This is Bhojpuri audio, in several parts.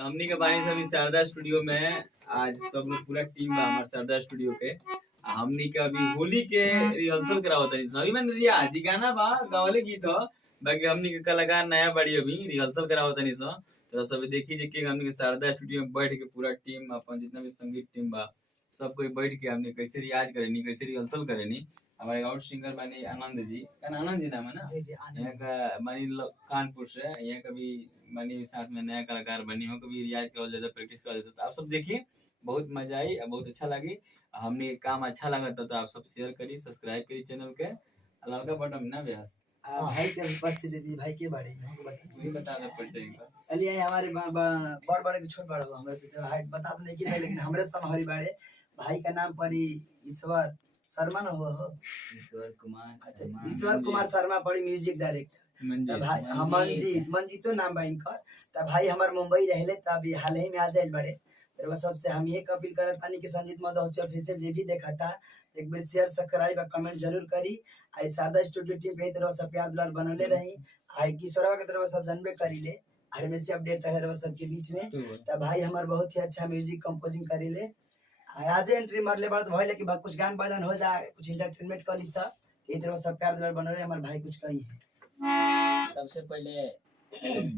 हमनी के बानी सभी शारदा स्टूडियो में आज सब लोग पूरा टीम बा हमार शारदा स्टूडियो के। हमनी के अभी होली के रिहर्सल करावत तनी अभी मैंने रिया जी गाना बा गावले गीत हो बाकी हमनी के कलाकार नया बड़ी अभी रिहर्सल करावत तनी तो सब देखी जे के हमनी के शारदा स्टूडियो में बैठ के पूरा टीम अपन जितना भी संगीत टीम बा सब कोई बैठ के हमने कैसे रियाज करेनी कैसे रिहर्सल करेनी। हमारे गाउट सिंगर बने आनंद जी आनंद जी नाम है ना यहाँ का मानी कानपुर से यहाँ कभी बनी साथ में नया कलाकार बनी हो कभी रियाज करल जाता प्रैक्टिस करल जाता तो आप सब देखिए बहुत मजा आई बहुत अच्छा लगी हमने काम अच्छा लगा तो आप सब शेयर करी सब्सक्राइब करी चैनल के अलावा का बटन ना व्यास भाई के परिचय दे दी भाई के बारे में हमको बता दो परिचय चलिए हमारे बड़ बड़े के छोट बड़ हो हमरे से हाइट बता तो नहीं की लेकिन हमरे सब हमारी बारे भाई का नाम परी ईश्वर शर्मा न हो ईश्वर कुमार अच्छा ईश्वर कुमार शर्मा पड़ी म्यूजिक डायरेक्टर भाई हम मंजीतो नाम बा इनकर त भाई हमार मुंबई रहले तब हाल ही में आ जाइल बड़े फिर सबसे हम ये अपील करत तानी कि संजीत मधोसी ऑफिशियल जे भी देखता एक बार शेयर सब्सक्राइब और कमेंट जरूर करी आई शारदा स्टूडियो टीम पे तरह सब प्यार दुलार बनले रही आई किशोरवा के तरफ सब जानबे करी ले हर में से अपडेट रहे रहो सबके बीच में त भाई हमार बहुत ही अच्छा म्यूजिक कंपोजिंग करी ले आज एंट्री मारले बाद भइले कि कुछ गान बजान हो जाए कुछ एंटरटेनमेंट कर ली सब ये तरह सब प्यार दुलार बनले हमार भाई कुछ कही है। सबसे पहले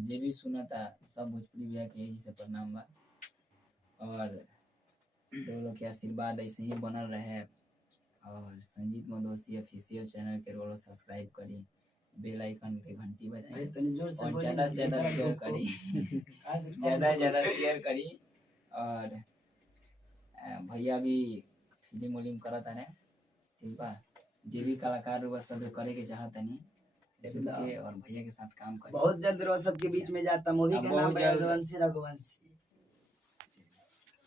जे भी सुना था सब भोजपुरी भैया के यही से प्रणाम बा और लोग के आशीर्वाद ऐसे ही बनल रहे और संजीत मधोसी ऑफिशियल चैनल के रोलो सब्सक्राइब करी बेल आइकन के घंटी बजाई और ज्यादा से ज्यादा शेयर करी ज्यादा शेयर करी और भैया भी फिल्म उलिम करत है ठीक बा जे भी कलाकार वो सब करे के चाहत नहीं के और भैया के साथ काम करे बहुत जल्द रोज सबके बीच में जाता मूवी का नाम है रघुवंशी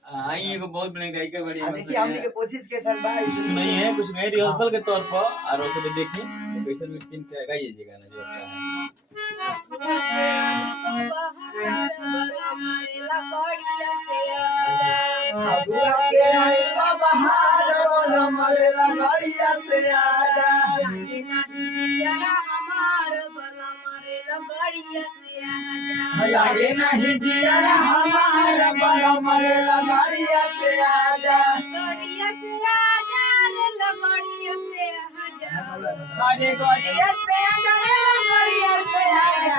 आई एगो बहुत बड़े गायिका बड़ी है देखिए हमने के कोशिश के सन भाई सुनाई है कुछ गए रिहर्सल के तौर पर और वो सब देखिए तो कैसे भी टीम के गाइए जी गाना जो अबुआ के आई बहार बोलो मरे लगड़िया से आजा लागे नहीं जियारा हमार बोलो मरे लगड़िया से आजा लागे नहीं जियारा हमार बोलो मरे लगड़िया से आजा लगड़िया से आजा रे लगड़िया से आजा अरे गड़िया से आजा रे लगड़िया से आजा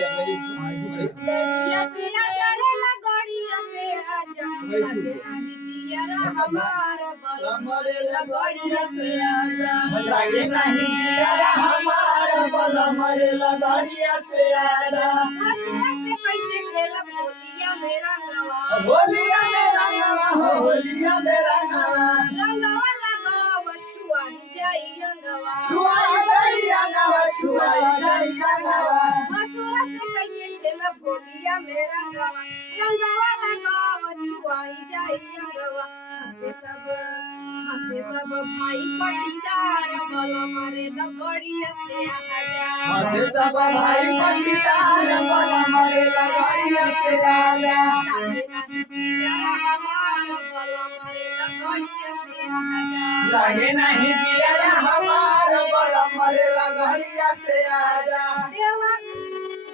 लगड़िया से आजा रे लगड़िया से आजा लागे नहीं जियारा हमार बोलो मरे लगड़िया से आजा लागे नहीं जियारा हमार बोलो मरे लगड़िया से आजा हंसुआ से कैसे खेलब होलिया मेरा गवा होलिया मेरा गवा होलिया मेरा गवा रंगवा लगाव छुआई जाई अंगवा छुआई जाई अंगवा छुआई जाई अंगवा हंसुआ से कैसे खेलब होलिया मेरा गवा रंगवा लगाव छुआई जाई अंगवा हंसे सब भाई पटीदार बोलो मारे लगड़िया से आजा हंसे सब भाई पटीदार बोलो मारे लगड़िया से आजा लागे नहीं जियारा हमार बोलो मारे लगड़िया से आजा लागे नहीं जियारा हमार बोलो मारे लगड़िया से आजा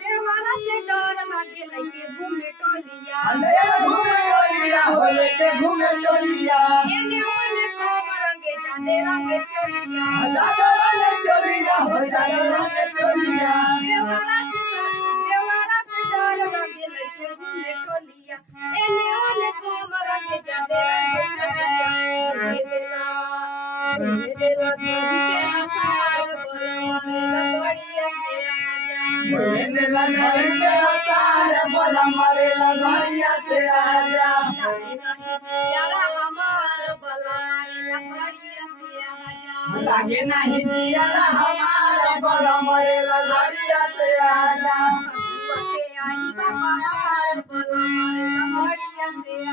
देवारा से डर लागे लइके घूमे टोलिया घूमे टोलिया हो लेके घूमे टोलिया एने ओने कोम रंगे जादे रंगे चलिया जादे रंगे चलिया हो जादे रंगे चलिया देवारा से डर लागे लइके घूमे टोलिया एने ओने कोम रंगे जादे रंगे चलिया धीरे देला धोही के हसार बोला मारे लगड़िया से आजा मुझे लगड़ी के सार बोला मरे लगड़िया से आजा लागे नहीं जियारा हमार बोला मारे लगड़िया से आजा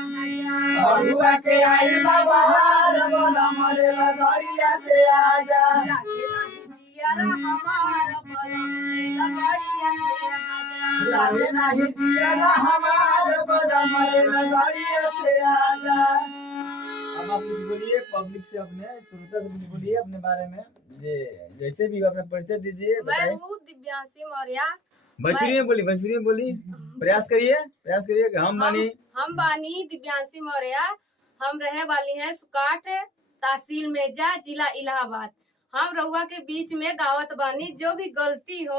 बबुआ के आई बहार बोला मरे लगड़िया से आजा लागे नहीं जियारा हमार बोला मारे लगड़िया से आजा लागे नहीं जियारा हमार बोला मरे लगड़िया से आजा। अब आप कुछ बोलिए पब्लिक से अपने श्रोता से कुछ बोलिए अपने बारे में जैसे भी अपना परिचय दीजिए मैं हूँ दिव्यांशी मौर्य भोजपुरी में बोली, भोजपुरी में बोली, प्रयास करिए कि हम बानी। हम बानी दिव्यांशी मौर्य, हम रहने वाली हैं सुकाट, तहसील मेजा, जिला इलाहाबाद। हम रउआ के बीच में गावत बानी, जो भी गलती हो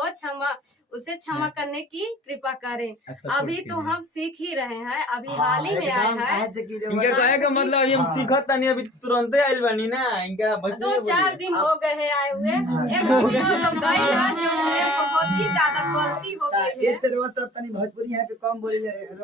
उसे क्षमा करने की कृपा करें। अभी तो हम सीख ही रहे हैं, अभी हाल ही में आए हैं। इनका कहे का मतलब अभी हम सीखत नहीं, अभी तुरंत आइल बानी ना। इनका 2-4 दिन हो गए हैं आए हुए। एक वीडियो तो गई ना, जो उसमें बहुत ही ज्यादा गलती हो गई है। ये रोज सब तनी भोजपुरी है कि कम बोले,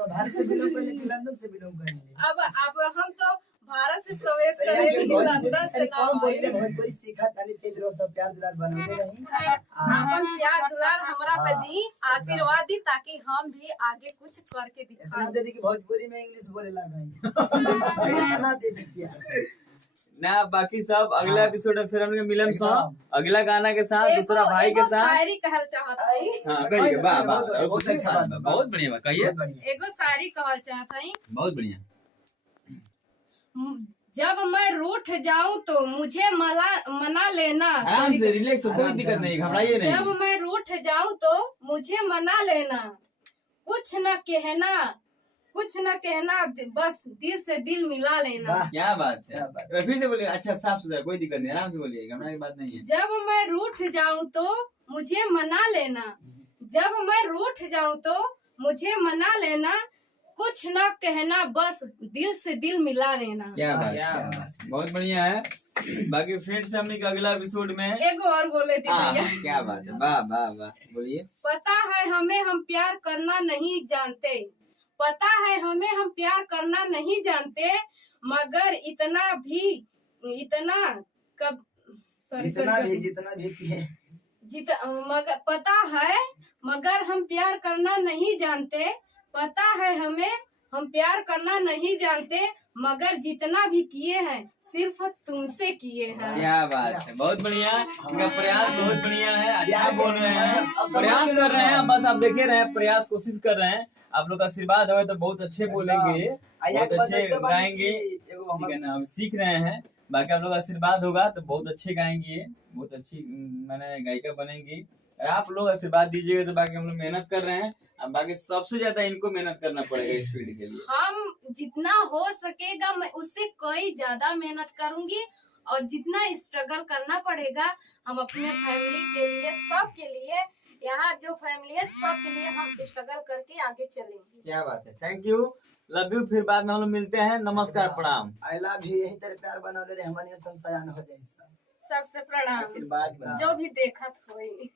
भारत से बिलोंग करे कि लंदन से बिलोंग करे। अब हम तो भारत से प्रवेश करेंगे, लंदन से ना कम बोले भोजपुरी सीखा तनी तेज रोज सब प्यार दुलार बनते रही। अपन प्यार दुलार हमरा पे दी, आशीर्वाद दी, ताकि हम भी आगे कुछ करके दिखा दे दी कि भोजपुरी में इंग्लिश बोले लगा ना दे दी ना। बाकी सब अगला एपिसोड में फिर हम लोग मिलम सो अगला गाना के साथ, दूसरा भाई के साथ। शायरी कहल चाहत हई। हां कहिए, वाह वाह, बहुत अच्छा, बहुत बढ़िया, कहिए। एगो शायरी कहल चाहत हई। बहुत बढ़िया। जब मैं रूठ जाऊं तो मुझे मना लेना। आराम से, रिलैक्स, कोई दिक्कत नहीं, घबराइए नहीं। जब मैं रूठ जाऊं तो मुझे मना लेना, कुछ न कहना, बस दिल से दिल मिला लेना। क्या बात है, फिर से बोलिए। अच्छा, साफ सुथरा, कोई दिक्कत नहीं, आराम से बोलिए, घबराने की बात नहीं है। जब मैं रूठ जाऊं तो मुझे मना लेना, जब मैं रूठ जाऊं तो मुझे मना लेना, कुछ न कहना, बस दिल से दिल मिला लेना। क्या बात, बहुत बढ़िया है। बाकी फिर से हमने अगला एपिसोड में एगो और बोले दी भैया। क्या बात है, वाह वाह वाह, बोलिए। पता है हमें हम प्यार करना नहीं जानते, पता है हमें हम प्यार करना नहीं जानते, मगर जितना भी मगर पता है, मगर हम प्यार करना नहीं जानते, पता है हमें हम प्यार करना नहीं जानते, मगर जितना भी किए हैं सिर्फ तुमसे किए हैं। क्या बात है, बहुत बढ़िया। इनका प्रयास बहुत बढ़िया है, अच्छा बोल रहे हैं, प्रयास कर रहे हैं, बस आप देखे रहे हैं, प्रयास कोशिश कर रहे हैं। आप लोग का आशीर्वाद हो तो बहुत अच्छे बोलेंगे, बहुत अच्छे गाएंगे, ठीक है ना। हम सीख रहे हैं, बाकी आप लोग आशीर्वाद होगा तो बहुत अच्छे गाएंगे, बहुत अच्छी मैंने गायिका बनेंगी। और आप लोग आशीर्वाद दीजिएगा तो बाकी हम लोग मेहनत कर रहे हैं। अब बाकी सबसे ज्यादा इनको मेहनत करना पड़ेगा इस फील्ड के लिए। हम जितना हो सकेगा मैं उससे कोई ज्यादा मेहनत करूंगी, और जितना स्ट्रगल करना पड़ेगा हम अपने फैमिली के लिए, सब के लिए, यहाँ जो फैमिली है सब के लिए हम स्ट्रगल करके आगे चलेंगे। क्या बात है, थैंक यू, लव यू। फिर बाद में हम लोग मिलते हैं, नमस्कार, प्रणाम। I love you. यही तेरे प्यार बनौले रे, हमारे संसायन हो जाए। सबसे प्रणाम, आशीर्वाद जो भी देखत होई।